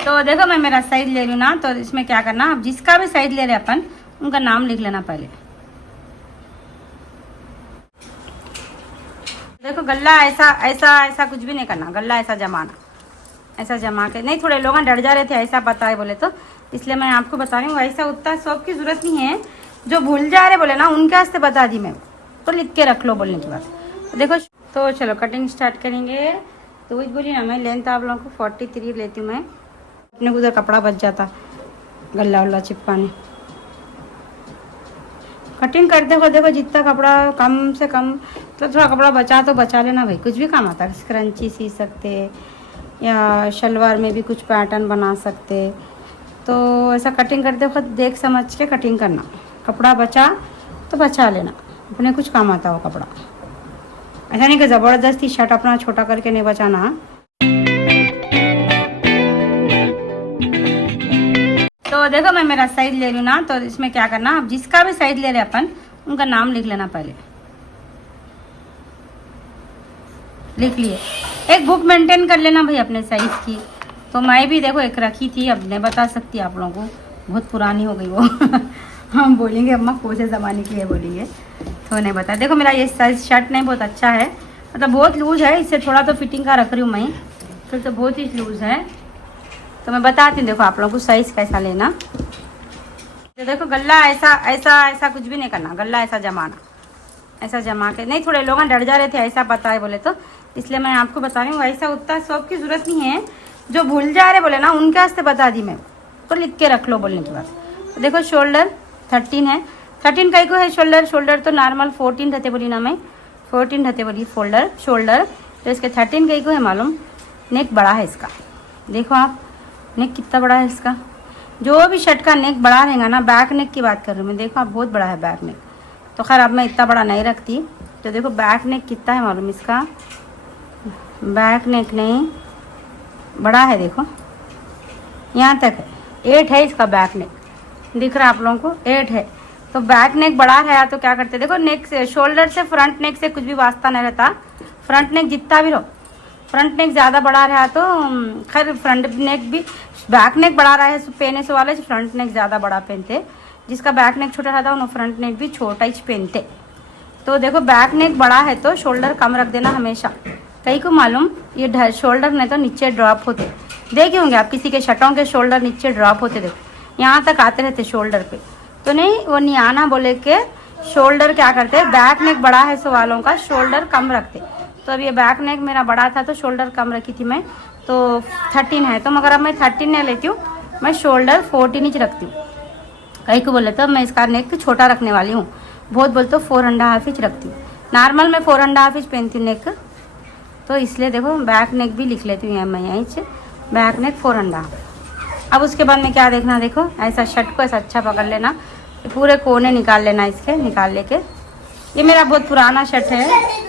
तो देखो मैं मेरा साइज ले लूँ ना, तो इसमें क्या करना, अब जिसका भी साइज ले रहे अपन उनका नाम लिख लेना पहले। देखो गल्ला ऐसा ऐसा ऐसा कुछ भी नहीं करना, गल्ला ऐसा जमाना, ऐसा जमा के नहीं। थोड़े लोग डर जा रहे थे ऐसा पता है बोले, तो इसलिए मैं आपको बता रही हूँ। ऐसा उतना शौक की जरूरत नहीं है, जो भूल जा रहे बोले ना उनके वास्ते बता दी मैं, तो लिख के रख लो बोलने के बाद। तो देखो, तो चलो कटिंग स्टार्ट करेंगे। तो वही बोली ना मैं, लेंथ आप लोगों को 43 लेती हूँ मैं। अपने उधर कपड़ा बच जाता गल्ला वल्ला चिपकाने। कटिंग करते हो देखो, जितना कपड़ा कम से कम, तो थोड़ा कपड़ा बचा तो बचा लेना भाई, कुछ भी काम आता है। स्क्रंची सी सकते या शलवार में भी कुछ पैटर्न बना सकते। तो ऐसा कटिंग करते वक्त देख समझ के कटिंग करना, कपड़ा बचा तो बचा लेना, अपने कुछ काम आता हो कपड़ा। ऐसा नहीं कि ज़बरदस्ती शर्ट अपना छोटा करके नहीं बचाना। तो देखो मैं मेरा साइज ले लूँ ना, तो इसमें क्या करना, अब जिसका भी साइज ले रहे अपन उनका नाम लिख लेना पहले। लिख लिए, एक बुक मेंटेन कर लेना भाई अपने साइज की। तो मैं भी देखो एक रखी थी, अब नहीं बता सकती आप लोगों को, बहुत पुरानी हो गई वो हम बोलेंगे अम्मा कौन से ज़माने की है बोलेंगे, तो नहीं बता। देखो मेरा ये साइज शर्ट नहीं बहुत अच्छा है, मतलब बहुत लूज है, इससे थोड़ा तो फिटिंग का रख रही हूँ मैं, फिर तो बहुत ही लूज है। तो मैं बताती हूँ देखो आप लोगों को साइज़ कैसा लेना। तो देखो गल्ला ऐसा ऐसा ऐसा कुछ भी नहीं करना, गल्ला ऐसा जमाना, ऐसा जमा के नहीं। थोड़े लोग डर जा रहे थे ऐसा पता है बोले, तो इसलिए मैं आपको बता रही हूँ। ऐसा उतना शौक की जरूरत नहीं है, जो भूल जा रहे बोले ना उनके वास्ते बता दी मैं, तो लिख के रख लो बोलने के बाद। तो देखो शोल्डर 13 है, 13 कई को है शोल्डर, शोल्डर तो नॉर्मल 14 रहते बोली ना मैं, 14 रहते बोली फोल्डर शोल्डर, तो इसके 13 कई को है मालूम। नेक बड़ा है इसका, देखो आप नेक कितना बड़ा है इसका। जो भी शर्ट का नेक बड़ा रहेगा ना, बैक नेक की बात कर रही हूँ मैं, देखो आप बहुत बड़ा है बैक नेक। तो खैर अब मैं इतना बड़ा नहीं रखती। तो देखो बैक नेक कितना है मालूम इसका, बैक नेक नहीं बड़ा है, देखो यहाँ तक है, 8 है इसका बैक नेक, दिख रहा है आप लोगों को 8 है। तो बैक नेक बड़ा है तो क्या करते देखो, नेक से शोल्डर से फ्रंट नेक से कुछ भी वास्ता नहीं रहता। फ्रंट नेक जितना भी रहो, फ्रंट नेक ज़्यादा बड़ा रहा तो खैर फ्रंट नेक भी, बैक नेक बड़ा रहा है पहने से वाले फ्रंट नेक ज़्यादा बड़ा पहनते, जिसका बैक नेक छोटा रहता उन्होंने फ्रंट नेक भी छोटा ही पहनते। तो देखो बैक नेक बड़ा है तो शोल्डर कम रख देना हमेशा। कई को मालूम ये शोल्डर नहीं तो नीचे ड्रॉप होते, देखे होंगे आप किसी के शर्टों के शोल्डर नीचे ड्रॉप होते, देखो यहाँ तक आते रहते शोल्डर पे। तो नहीं वो नहीं आना बोले के शोल्डर क्या करते, बैक नेक बड़ा है सो वालों का शोल्डर कम रखते। तो अब ये बैक नेक मेरा बड़ा था तो शोल्डर कम रखी थी मैं, तो 13 है। तो मगर अब मैं 13 नहीं लेती हूँ, मैं शोल्डर 14 इंच रखती हूँ। कहीं को बोले तो मैं इसका नेक छोटा रखने वाली हूँ, बहुत बोलते 4.5 इंच रखती हूँ। नॉर्मल मैं 4.5 इंच पहनती हूँ नेक, तो इसलिए देखो बैक नेक भी लिख लेती हूँ मैं यहीं से, बैक नेक 4.5। अब उसके बाद में क्या देखना, देखो ऐसा शर्ट को ऐसा अच्छा पकड़ लेना, पूरे कोने निकाल लेना इसके, निकाल लेके। ये मेरा बहुत पुराना शर्ट है,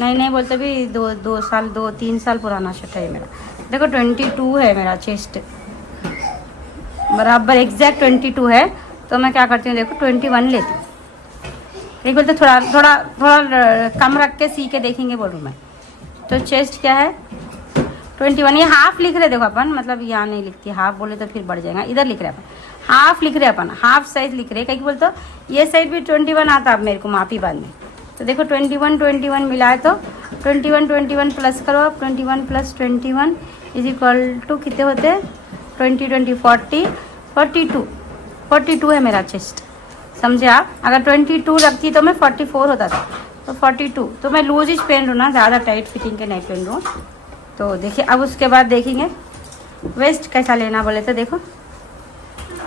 नहीं बोलते भी 2-3 साल पुराना शर्ट है मेरा। देखो 22 है मेरा चेस्ट, बराबर एग्जैक्ट 22 है। तो मैं क्या करती हूँ देखो 21 लेती हूँ। एक बोलते थोड़ा कम रख के सी के देखेंगे बोलूँ मैं। तो चेस्ट क्या है 21, ये हाफ लिख रहे देखो अपन, मतलब यहाँ नहीं लिखती हाफ, बोले तो फिर बढ़ जाएगा। इधर लिख रहे अपन हाफ, लिख रहे अपन हाफ साइज लिख रहे, कहीं बोलते ये साइड भी 21 आता अब मेरे को मापी बाद में। तो देखो 21 मिलाए तो 21 प्लस करो आप, 21 + 21 = कितने होते हैं 20 42 है मेरा चेस्ट, समझे आप। अगर 22 रखती तो मैं 44 होता था, तो 42। तो मैं लूज ही पहन लूँ ना, ज़्यादा टाइट फिटिंग के नहीं पहन लूँ। तो देखिए अब उसके बाद देखेंगे वेस्ट कैसा लेना बोले तो देखो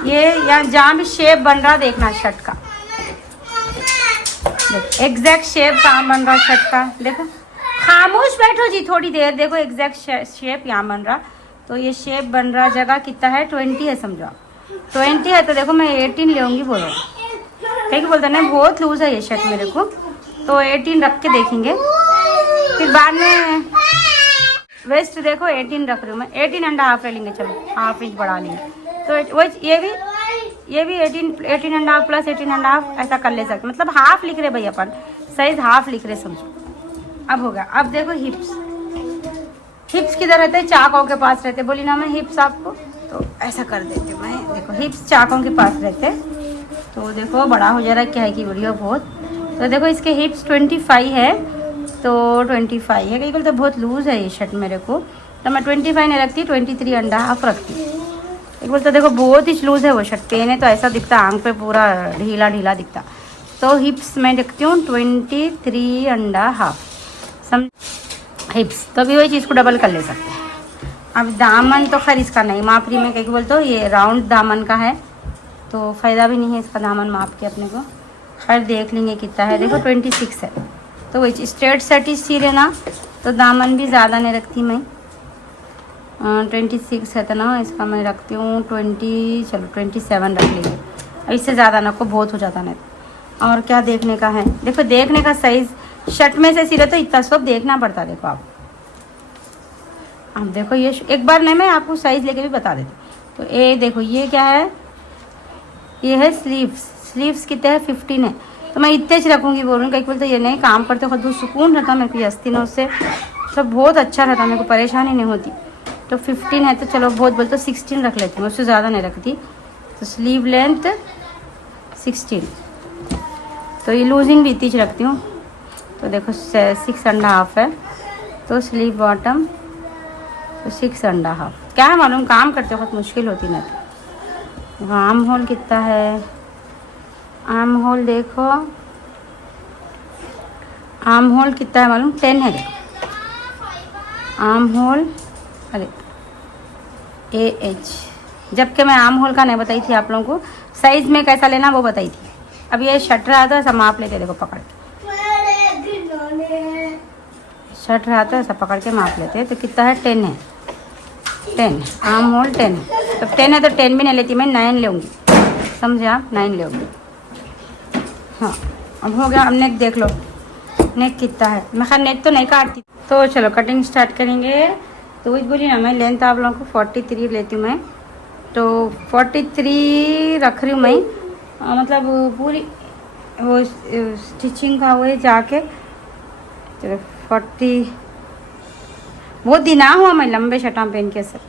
ये यहाँ जहाँ भी शेप बन रहा देखना शर्ट का, एग्जैक्ट शेप कहाँ बन रहा शर्ट का। देखो खामोश बैठो जी थोड़ी देर, देखो एग्जैक्ट शेप यहाँ बन रहा। तो ये शेप बन रहा जगह कितना है 20 है, समझो 20 है। तो देखो मैं 18 लेऊंगी बोलो, कहीं बोलते नहीं बहुत लूज है ये शर्ट मेरे को, तो 18 रख के देखेंगे। फिर बाद में वेस्ट देखो 18 रख रही हूँ मैं, 18.5 ले लेंगे, चलो हाफ इंच बढ़ा लेंगे। तो वही ये भी 18.5 + 18.5 ऐसा कर ले सकते, मतलब हाफ लिख रहे भाई अपन, साइज हाफ लिख रहे समझो। अब होगा, अब देखो हिप्स किधर रहते हैं, चाकों के पास रहते, बोली ना मैं हिप्स आपको, तो ऐसा कर देती हूँ मैं। देखो हिप्स चाकों के पास रहते, तो देखो बड़ा हो जा रहा है क्या है कि वीडियो बहुत। तो देखो इसके हिप्स 25 है, तो 25 है, कहीं तो बहुत लूज़ है ये शर्ट मेरे को, तो मैं 25 नहीं रखती, 23.5 रखती हूँ। एक बार तो देखो बहुत ही लूज़ है वो शर्ट, पहने तो ऐसा दिखता आंख पे पूरा ढीला ढीला दिखता। तो हिप्स मैं रखती हूँ 23.5 समझ हिप्स, तो भी वही चीज़ को डबल कर ले सकते हैं। अब दामन तो खैर इसका नहीं माप रही मैं, कहीं बोलते हो ये राउंड दामन का है, तो फ़ायदा भी नहीं है इसका दामन माप के अपने को। खैर देख लेंगे कितना है। देखो 26 है, तो वही स्ट्रेट सेट ही सी ना, तो दामन भी ज़्यादा नहीं रखती मैं। 26 है तो ना इसका मैं रखती हूँ 20, चलो 27 रख लेंगे, इससे ज़्यादा ना को बहुत हो जाता नहीं। और क्या देखने का है, देखो देखने का साइज़ शर्ट में से सिरे तो इतना सब देखना पड़ता। देखो आप देखो ये एक बार नहीं मैं आपको साइज़ लेके भी बता देती। तो ये देखो ये क्या है, ये है स्लीव्स कितने हैं 15 है, तो मैं इतने ही रखूँगी बोल रही हूँ। कहीं बोलते ये नहीं काम करते खुद सुकून रहता मेरे को हस्ती ना, उससे तो बहुत अच्छा रहता, मेरे को परेशानी नहीं होती। तो 15 है तो चलो बहुत बोलते तो 16 रख लेती हूँ, उससे ज़्यादा नहीं रखती। तो स्लीव लेंथ 16, तो ये लूजिंग भी इतनी रखती हूँ। तो देखो 6.5 है, तो स्लीव बॉटम तो 6.5। क्या है मालूम, काम करते वक्त मुश्किल होती ना। आर्म होल कितना है, आर्म होल देखो, आर्म होल कितना है मालूम, 10 है। देखो आर्म होल, अरे AH, जबकि मैं आर्म होल का नहीं बताई थी आप लोगों को, साइज़ में कैसा लेना वो बताई थी। अब ये शर्ट रहा था ऐसा माप लेते, देखो पकड़ के शर्ट रहा था ऐसा पकड़ के माप लेते, तो कितना है 10 है, 10 आर्म होल 10 है। तो 10 है तो 10 भी नहीं लेती मैं, 9 लूँगी, समझे आप, 9 लूँगी। हाँ अब हो गया। अब नेक देख लो, नेक कितना है, मैं खैर नेक तो नहीं काटती। तो चलो कटिंग स्टार्ट करेंगे। तो वही बोली ना मैं, लेंथ आप लोगों को 43 लेती हूँ मैं, तो 43 रख रही हूँ मैं। मतलब पूरी वो स्टिचिंग का हुए जाके, चलो 40 बहुत दिन आ हुआ मैं लंबे शर्टा पहन के सर,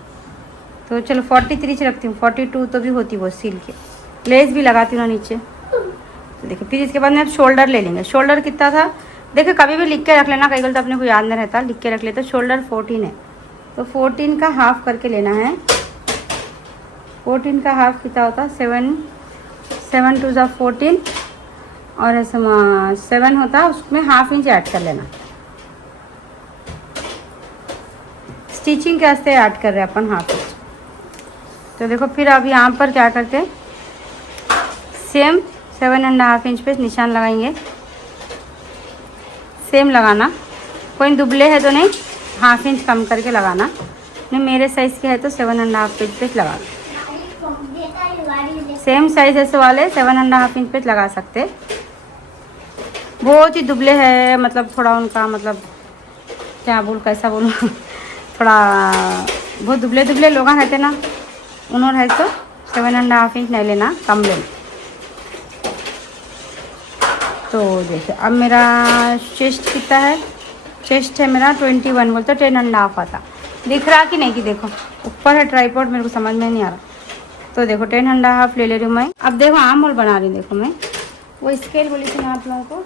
तो चलो 43 रखती हूँ। 42 तो भी होती वो सिल के, लेस भी लगाती हूँ ना नीचे। तो देखो फिर इसके बाद में अब शोल्डर ले लेंगे। शोल्डर कितना था देखो, कभी भी लिख के रख लेना, कई बार तो अपने को याद नहीं रहता, लिख के रख लेते। शोल्डर 14 है, तो 14 का हाफ करके लेना है। 14 का हाफ कितना होता है, 7 2 14, और ऐसा 7 होता है, उसमें ½ इंच ऐड कर लेना। स्टिचिंग के वास्ते ऐड कर रहे हैं अपन ½ इंच। तो देखो फिर अब यहाँ पर क्या करते हैं, सेम 7.5 इंच पे निशान लगाएंगे। सेम लगाना, कोई दुबले है तो नहीं, ½ इंच कम करके लगाना। नहीं मेरे साइज़ के है तो 7.5 इंच पे लगाना। सेम साइज ऐसे वाले 7.5 इंच पे लगा सकते। बहुत ही दुबले है, मतलब थोड़ा उनका मतलब क्या बोल कैसा बोलूँ थोड़ा बहुत दुबले दुबले लोग रहते ना, उन्होंने है तो 7.5 इंच नहीं लेना, कम लेना। तो देखिए अब मेरा चेस्ट कितना है, चेस्ट है मेरा 21, बोलते 10.5 आता। दिख रहा कि नहीं कि देखो ऊपर है ट्राइपॉड, मेरे को समझ में नहीं आ रहा। तो देखो 10.5 ले रही हूँ मैं। अब देखो आर्म होल बना रही हूँ। देखो मैं वो स्केल बोली थी ना आप लोगों को,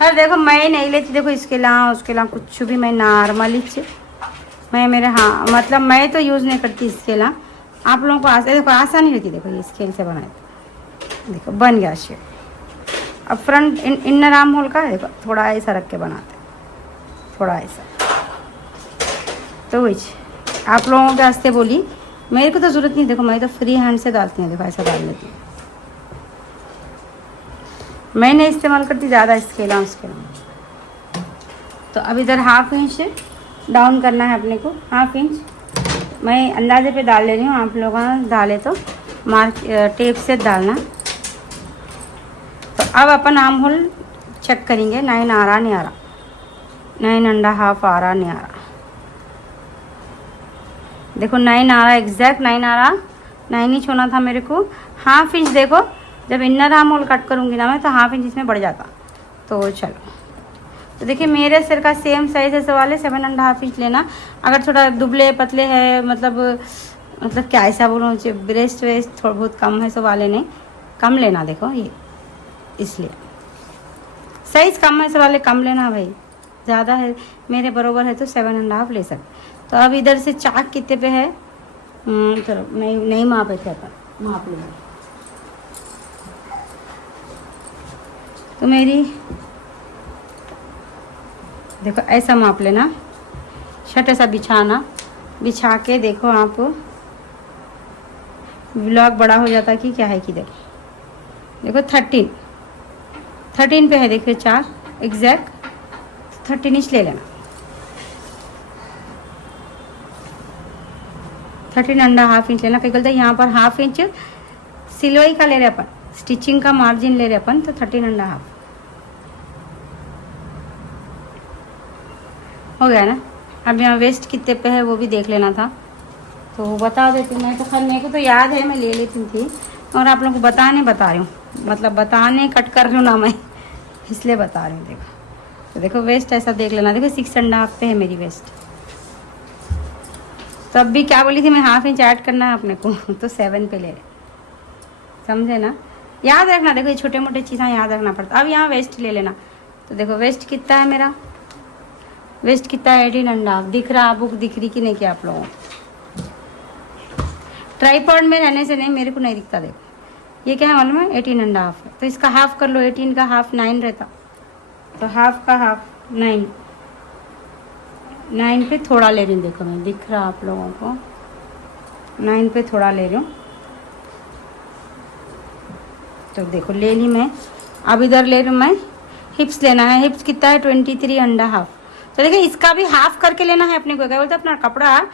हर देखो मैं नहीं लेती, देखो इसके ला उसके ला कुछ भी, मैं नॉर्मली मैं मेरे हाँ मतलब मैं तो यूज़ नहीं करती इसके ला। आप लोगों को देखो आसानी रहती। देखो ये स्केल से बनाए, देखो बन गया शेप। अब फ्रंट इनर आर्म होल का देखो थोड़ा ऐसा रख के बनाते, थोड़ा ऐसा। तो वही आप लोगों के वास्ते बोली, मेरे को तो ज़रूरत नहीं, देखो मैं तो फ्री हैंड से डालती हूँ। देखो ऐसा डाल लेती हूँ, मैं नहीं इस्तेमाल करती ज़्यादा स्केला उसके लिए। तो अब इधर ½ इंच डाउन करना है अपने को, ½ इंच मैं अंदाजे पे डाल ले रही हूँ। आप लोग डाले तो मार्क टेप से डालना। तो अब अपन आर्म होल चेक करेंगे, 9 आ रहा नहीं आ रहा, 9.5 आ रहा नहीं आ रहा। देखो 9 आ रहा, एग्जैक्ट 9 आ रहा, 9 इंच होना था मेरे को। ½ इंच देखो जब इनर आर्म होल कट करूँगी ना मैं, तो ½ इंच इसमें बढ़ जाता। तो चलो तो देखिए मेरे सिर का सेम साइज है वाले 7.5 इंच लेना। अगर थोड़ा दुबले पतले है मतलब क्या ऐसा बोलूँ, ब्रेस्ट वेस्ट थोड़ा बहुत कम है सो वाले नहीं, कम लेना। देखो ये इसलिए साइज कम है सो वाले कम लेना भाई, ज़्यादा है मेरे बरोबर है तो 7.5 ले सकते। तो अब इधर से चाक कितने पे है, चलो नहीं मापे थे अपन, माप लेना। तो मेरी देखो ऐसा माप लेना, शर्ट ऐसा बिछा के देखो आप, ब्लॉक बड़ा हो जाता कि क्या है कि देखो 13 पे है, देखिए चाक एग्जैक्ट 13 इंच ले लेना, 13.5 इंच लेना। क्या बोलते हैं यहाँ पर हाफ इंच सिलवाई का ले रहे अपन, स्टिचिंग का मार्जिन ले रहे अपन, तो 13.5 हो गया ना। अब यहाँ वेस्ट कितने पे है वो भी देख लेना था, तो बता देती हूँ मैं। तो खैर मेरे को तो याद है, मैं ले लेती थी, और आप लोगों को बता रही हूँ, मतलब बताने कट कर रही हूँ ना मैं, इसलिए बता रही हूँ। देखो तो देखो वेस्ट ऐसा देख लेना, देखो 6.5 पे है मेरी वेस्ट। तो अब भी क्या बोली थी मैं, हाफ इंच ऐड करना है अपने को, तो 7 पे ले रहे, समझे ना। याद रखना, देखो ये छोटे मोटे चीज़ें याद रखना पड़ता। अब यहाँ वेस्ट ले लेना, तो देखो वेस्ट कितना है मेरा, वेस्ट कितना है 18.5। दिख रहा, बुक दिख रही कि नहीं क्या आप लोगों को, ट्राईपॉड में रहने से नहीं, मेरे को नहीं दिखता। देखो ये क्या है मालूम है, 18.5 है, तो इसका हाफ कर लो, 18 का हाफ 9 रहता, तो हाफ का हाफ 9 पे थोड़ा ले रही हूँ। देखो मैं, दिख रहा आप लोगों को, 9 पे थोड़ा ले रही हूँ, तो देखो ले ली मैं। अब इधर ले रही हूँ मैं, हिप्स लेना है, हिप्स कितना है 23.5। तो देखिए इसका भी हाफ करके लेना है अपने को। क्या बोलते हैं, अपना कपड़ा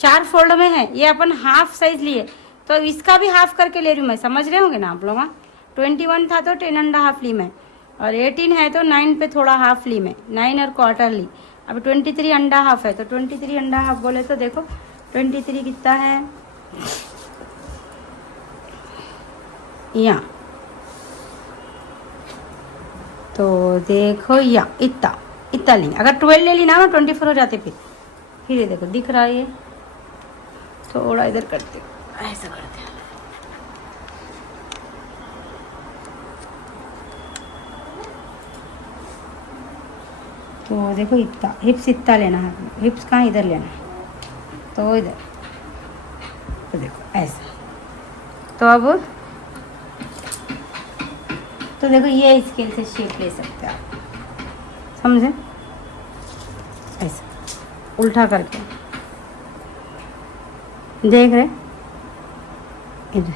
4 फोल्ड में है, ये अपन हाफ साइज लिए, तो इसका भी हाफ करके ले रही हूँ मैं, समझ रहे होंगे ना आप लोग। 21 था तो 10.5 ली मैं, और 18 है तो 9 पे थोड़ा हाफ ली मैं, 9 और क्वार्टर ली। अब 23.5 है, तो 23.5 बोले तो देखो 23 कितना है यहाँ, तो देखो यहाँ इतना ली। अगर 12 ले ली ना 24 हो जाते फिर ये देखो दिख रहा है, ये थोड़ा इधर करते ऐसा करते हैं, तो देखो इतना हिप्स इतना लेना है, हिप्स कहाँ इधर लेना है, तो इधर, तो देखो ऐसा। तो अब तो देखो ये स्केल से शेप ले सकते हैं आप, समझे, ऐसा उल्टा करके देख रहे इधर।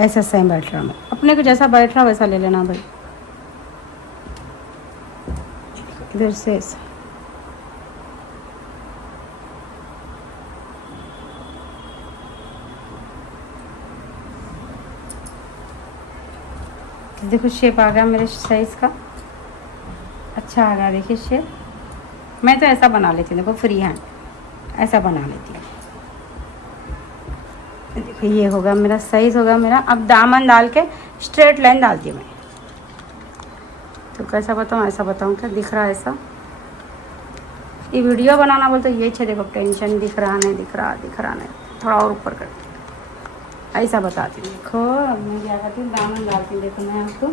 ऐसा सेम बैठ रहा, मैं अपने को जैसा बैठ रहा वैसा ले लेना भाई, इधर से ऐसा। देखो शेप आ गया मेरे साइज का, अच्छा आ गया। देखिए शेप, मैं तो ऐसा बना लेती हूँ, देखो फ्री हैंड ऐसा बना लेती हूँ। देखो ये होगा मेरा साइज, होगा मेरा। अब दामन डाल के स्ट्रेट लाइन डालती हूँ मैं, तो कैसा बताऊँ, ऐसा बताऊँ क्या दिख रहा है ऐसा। ये वीडियो बनाना बोलते तो ये देखो टेंशन, दिख रहा नहीं, थोड़ा और ऊपर कर, ऐसा बताती हूँ। देखो अब मैं क्या करती हूँ, दामन डालती हूँ। देखो मैं आपको,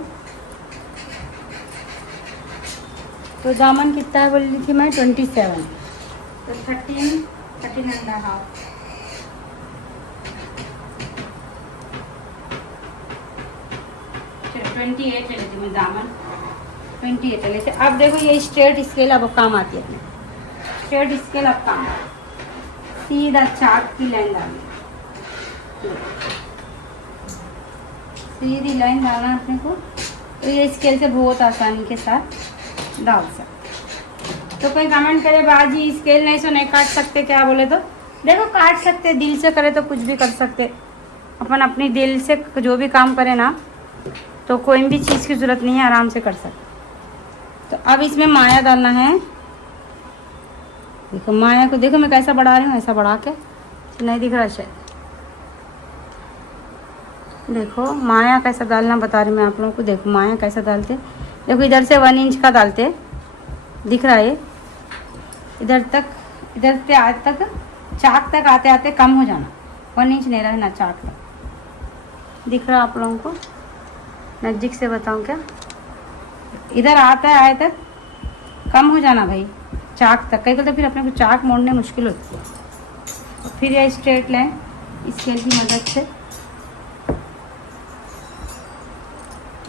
तो दामन कितना है बोल रही थी मैं 27, तो 13.5, चलो 28 ले लेती मैं दामन, 28 ले लेते। अब देखो ये स्ट्रेट स्केल अब काम आती है अपने, स्ट्रेट स्केल अब काम आती है, सीधा चाक की लाइन डालनी, सीधी लाइन डालना अपने को। तो ये स्केल से बहुत आसानी के साथ डाल सकते। तो कोई कमेंट करे बाजी स्केल नहीं से नहीं काट सकते क्या, बोले तो देखो काट सकते, दिल से करे तो कुछ भी कर सकते। अपन अपनी दिल से जो भी काम करे ना, तो कोई भी चीज़ की ज़रूरत नहीं है, आराम से कर सकते। तो अब इसमें माया डालना है, देखो माया को, देखो मैं कैसा बढ़ा रही हूँ, ऐसा बढ़ा के नहीं दिख रहा शायद। देखो माया कैसा डालना बता रही मैं आप लोगों को। देखो माया कैसा डालते, देखो इधर से 1 इंच का डालते, दिख रहा है, इधर तक, इधर से आज तक चाक तक आते आते कम हो जाना, 1 इंच नहीं रहना चाक तक। दिख रहा आप लोगों को, नज़दीक से बताऊं क्या, इधर आता है आए तक कम हो जाना भाई चाक तक। कई तो फिर अपने को चाक मोड़ने मुश्किल होती है। फिर यह स्ट्रेट लाइन स्केल की मदद से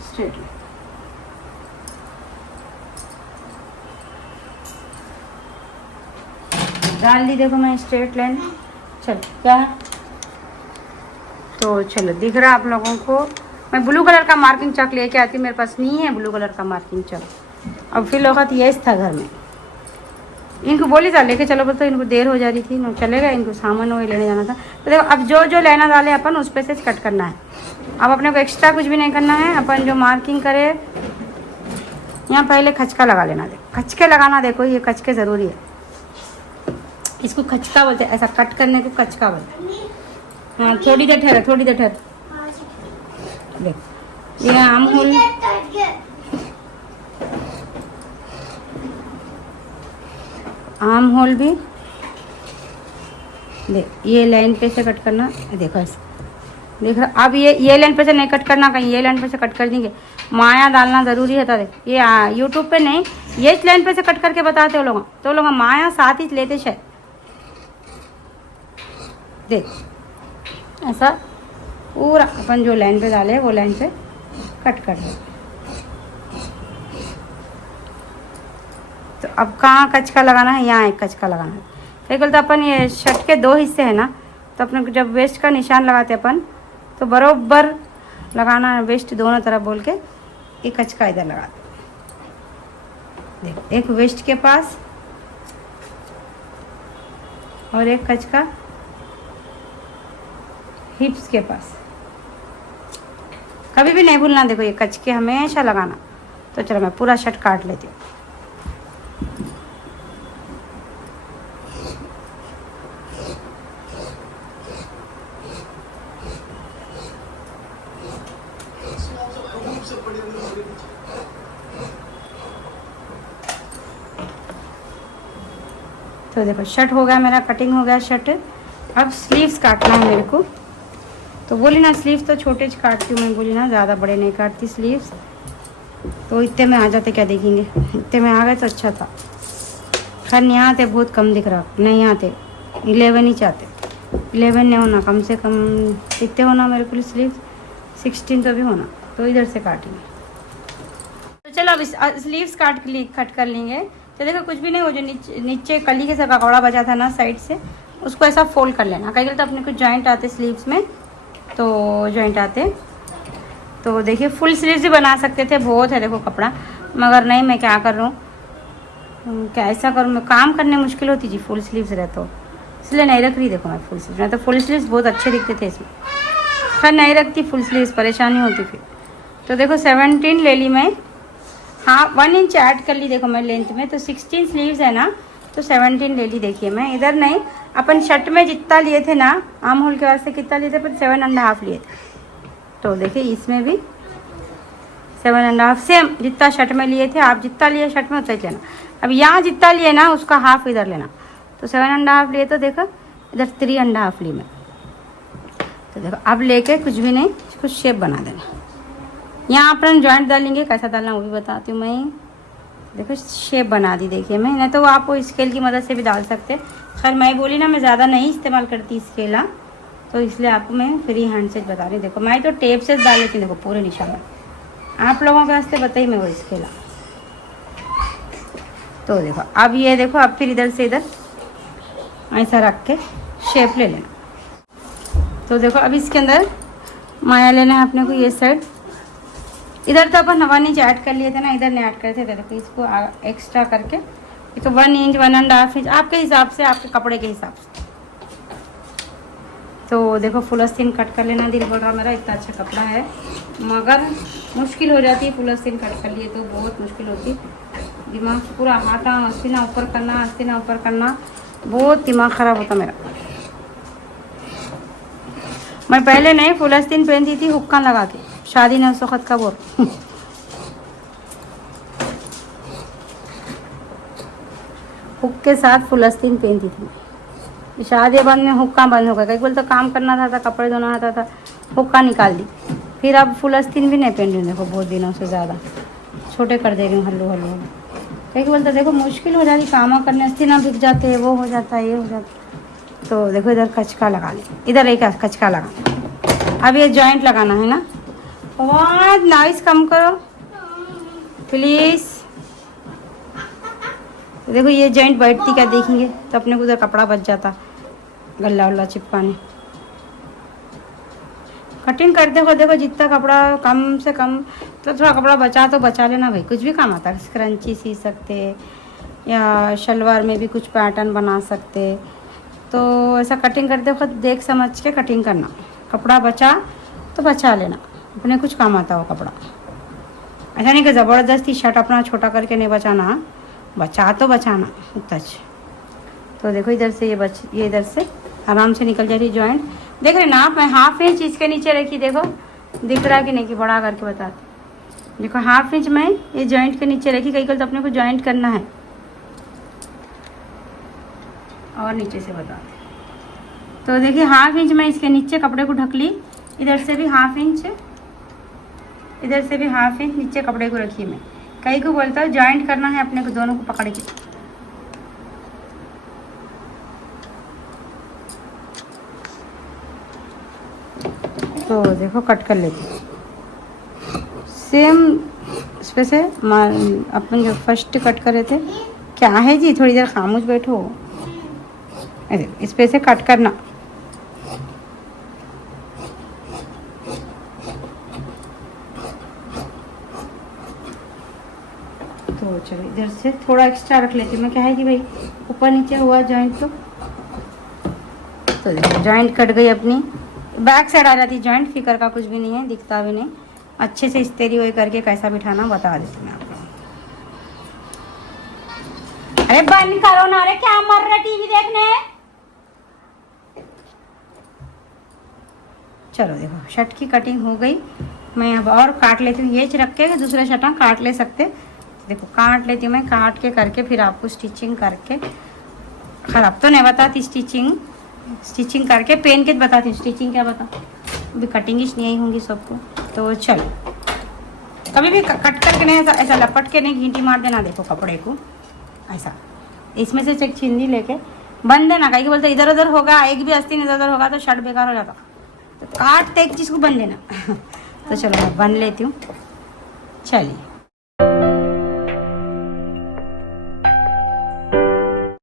स्ट्रेट लाइन डाल दी। देखो मैं स्ट्रेट लाइन, चलो क्या है, तो चलो दिख रहा आप लोगों को। मैं ब्लू कलर का मार्किंग चॉक लेके आती, मेरे पास नहीं है ब्लू कलर का मार्किंग चॉक। अब फिर लोग ये था घर में, इनको बोली था लेके चलो, बोलते इनको देर हो जा रही थी, चलेगा, इनको सामान वही लेने जाना था। तो देखो अब जो जो लेना डाले अपन उस पे से कट करना है। अब अपने को एक्स्ट्रा कुछ भी नहीं करना है। अपन जो मार्किंग करे यहाँ पहले खचका लगा लेना। देखो खचके लगाना, देखो ये खचके ज़रूरी है, इसको खचका बोलते हैं, ऐसा कट करने को खचका बोलते हैं। हाँ थोड़ी देर ठहर, थोड़ी देर ठहर। देख ये आम होल, आर्म होल भी देख, ये लाइन पे से कट करना, देखो ऐसे देख रहा। अब ये लाइन पे से नहीं कट करना, कहीं ये लाइन पे से कट कर देंगे, माया डालना ज़रूरी है। था देख ये यूट्यूब पे नहीं, ये इस लाइन पे से कट करके बताते हो लोग, तो लोग माया साथ ही लेते शायद। देख ऐसा पूरा अपन जो लाइन पे डाले वो लाइन पे कट कर दे। तो अब कहाँ कचका लगाना है, यहाँ एक कचका लगाना है। कई बोलते अपन ये शर्ट के 2 हिस्से हैं ना, तो अपने को जब वेस्ट का निशान लगाते अपन तो बरोबर लगाना है, वेस्ट दोनों तरफ बोल के एक कचका इधर लगा दे। देख एक वेस्ट के पास और एक कचका हिप्स के पास, कभी भी नहीं भूलना। देखो ये कचके हमेशा लगाना। तो चलो मैं पूरा शर्ट काट लेती हूँ। तो देखो शर्ट हो गया मेरा, कटिंग हो गया शर्ट। अब स्लीव्स काटना है मेरे को। तो बोली ना स्लीव्स तो छोटे काटती हूँ मैं, बोली ना ज़्यादा बड़े नहीं काटती स्लीव्स। तो इतने में आ जाते, क्या देखेंगे, इतने में आ गए तो अच्छा था। खैर नहीं आते, बहुत कम दिख रहा, नहीं आते, 11 ही चाहते, 11 नहीं होना, कम से कम कितने होना मेरे को स्लीव्स, 16 तो भी होना। तो इधर से काटेंगे। तो चलो अब स्लीव्स कट कर लेंगे। तो देखो कुछ भी नहीं, वो जो नीचे कली के साथ कपड़ा बचा था ना साइड से, उसको ऐसा फोल्ड कर लेना। कई तो अपने को जॉइंट आते स्लीव्स में, तो जॉइंट आते। तो देखिए फुल स्लीव्स भी बना सकते थे, बहुत है देखो कपड़ा, मगर नहीं, मैं क्या कर रहा हूँ, क्या ऐसा करूँ, मैं काम करने मुश्किल होती जी फुल स्लीव्स रहे तो, इसलिए नहीं रख रही। देखो मैं फुल स्लीव्स, मैं तो फुल स्लीव्स बहुत अच्छे दिखते थे इसमें, खैर नहीं रखती फुल स्लीव्स, परेशानी होती फिर। तो देखो 17 ले ली मैं, हाँ 1 इंच ऐड कर ली देखो मैं लेंथ में। तो 16 स्लीव्स है ना, तो 17 ले ली। देखिए मैं इधर नहीं, अपन शर्ट में जितना लिए थे ना, आर्म होल के वास्ते कितना लिए थे, पर 7.5 लिए थे। तो देखिए इसमें भी 7.5 सेम जितना शर्ट में लिए थे, आप जितना लिए शर्ट में उतना ही लेना। अब यहाँ जितना लिए ना उसका हाफ इधर लेना। तो 7.5 लिए, तो देखो इधर 3.5 ली मैं। तो देखो अब लेके कुछ भी नहीं, कुछ शेप बना देना। यहाँ अपन जॉइंट डालेंगे, कैसा डालना वो भी बताती हूँ मैं। देखो शेप बना दी, देखिए मैं, नहीं तो आप स्केल की मदद से भी डाल सकते। खैर मैं बोली ना मैं ज़्यादा नहीं इस्तेमाल करती स्केला, तो इसलिए आपको मैं फ्री हैंड से बता रही। देखो मैं तो टेप से डाल लेती, देखो पूरे निशान में। आप लोगों के वास्ते बताइए मैं वो स्केला। तो देखो अब ये देखो, अब फिर इधर से इधर ऐसा रख के शेप ले लेना। तो देखो अब इसके अंदर माया लेना है अपने को, ये साइड। इधर तो अपन 1 इंच ऐड कर लिए थे ना, इधर नहीं ऐड करते थे। देखो इसको एक्स्ट्रा करके, तो 1 इंच 1.5 इंच आपके हिसाब से, आपके कपड़े के हिसाब से। तो देखो फुल आस्तीन कट कर लेना। दिल बोल रहा मेरा इतना अच्छा कपड़ा है, मगर मुश्किल हो जाती है फुल आस्तीन कट कर लिए तो, बहुत मुश्किल होती है। दिमाग से पूरा हाथा आस्तीना ऊपर करना, आस्तीना ऊपर करना, बहुत दिमाग ख़राब होता मेरा। मैं पहले नहीं फुल आस्तीन पहनती थी हुक्का लगा के, शादी ने उस वक्त का वो हुक के साथ फुल आस्तीन पहनती थी। शादी बाद में हुक्का बंद हो गया, कई बोल तो काम करना था, कपड़े धोना आता था, हुक्का निकाल दी। फिर अब फुल आस्तीन भी नहीं पहन रही हूँ, देखो बहुत दिनों से ज़्यादा छोटे कर दे रही हूँ हल्लू हल्लू। कई बोलते देखो मुश्किल हो जाती, काम करने आस्तीना बिक जाते हैं, वो हो जाता है, ये हो जाता है। तो देखो इधर कचका लगा ले, इधर एक कचका लगा। अब ये जॉइंट लगाना है ना, बहुत नॉइस कम करो प्लीज़। देखो ये जॉइंट बैठती क्या देखेंगे तो अपने को उधर कपड़ा बच जाता, गल्ला वल्ला चिपकाने। कटिंग करते हो देखो जितना कपड़ा कम से कम, तो थोड़ा कपड़ा बचा तो बचा लेना भाई, कुछ भी काम आता है। स्क्रंची सी सकते या शलवार में भी कुछ पैटर्न बना सकते। तो ऐसा कटिंग करते वक्त देख समझ के कटिंग करना, कपड़ा बचा तो बचा लेना, अपने कुछ काम आता हो कपड़ा। ऐसा नहीं कि ज़बरदस्ती शर्ट अपना छोटा करके नहीं बचाना, बचा तो बचाना उतना। तो देखो इधर से ये इधर से आराम से निकल जाती जॉइंट। देख रहे ना आप, मैं हाफ इंच इसके नीचे रखी, देखो दिख रहा कि नहीं कि बड़ा करके बताती। देखो हाफ इंच मैं ये जॉइंट के नीचे रखी, कहीं तो अपने को जॉइंट करना है। और नीचे से बता, तो देखिए हाफ इंच मैं इसके नीचे कपड़े को ढक ली, इधर से भी हाफ इंच, इधर से भी हाफ इंच नीचे कपड़े को रखी मैं। कहीं को बोलता है जॉइंट करना है अपने को, दोनों को पकड़ के। तो देखो कट कर लेते सेम इस पे से अपन जो फर्स्ट कट करे थे। क्या है जी, थोड़ी देर खामोश बैठो। ऐसे इस पे से कट करना। तो चलो इधर से थोड़ा एक्स्ट्रा रख लेती हूँ मैं, क्या है कि भाई ऊपर नीचे हुआ जॉइंट। तो देखो जॉइंट कट गई अपनी, बैक साइड आ जाती जॉइंट, फिकर का कुछ भी नहीं है, दिखता भी नहीं। अच्छे से इस्तेरी हुई करके कैसा बिठाना बता देती मैं आपको। अरे बंद करो ना, अरे क्या मर रहा टीवी देखने। चलो देखो शर्ट की कटिंग हो गई। मैं अब और काट लेती हूँ, ये रख के दूसरा शर्ट काट ले सकते। देखो काट लेती हूँ मैं, काट के करके फिर आपको स्टिचिंग करके, खराब तो नहीं बताती स्टिचिंग करके पेन के बताती हूँ। स्टिचिंग क्या बता, अभी कटिंग ही नहीं आई होंगी सबको। तो चलो कभी भी कट करके नहीं, ऐसा लपट के नहीं घींटी मार देना। देखो कपड़े को ऐसा इसमें से चेक छिंदी लेके बन देना। कहीं बोलते इधर उधर होगा, एक भी आस्तीन इधर उधर होगा तो शर्ट बेकार हो जाता। तो काटते एक चीज़ को बन देना। तो चलो मैं बन लेती हूँ, चलिए।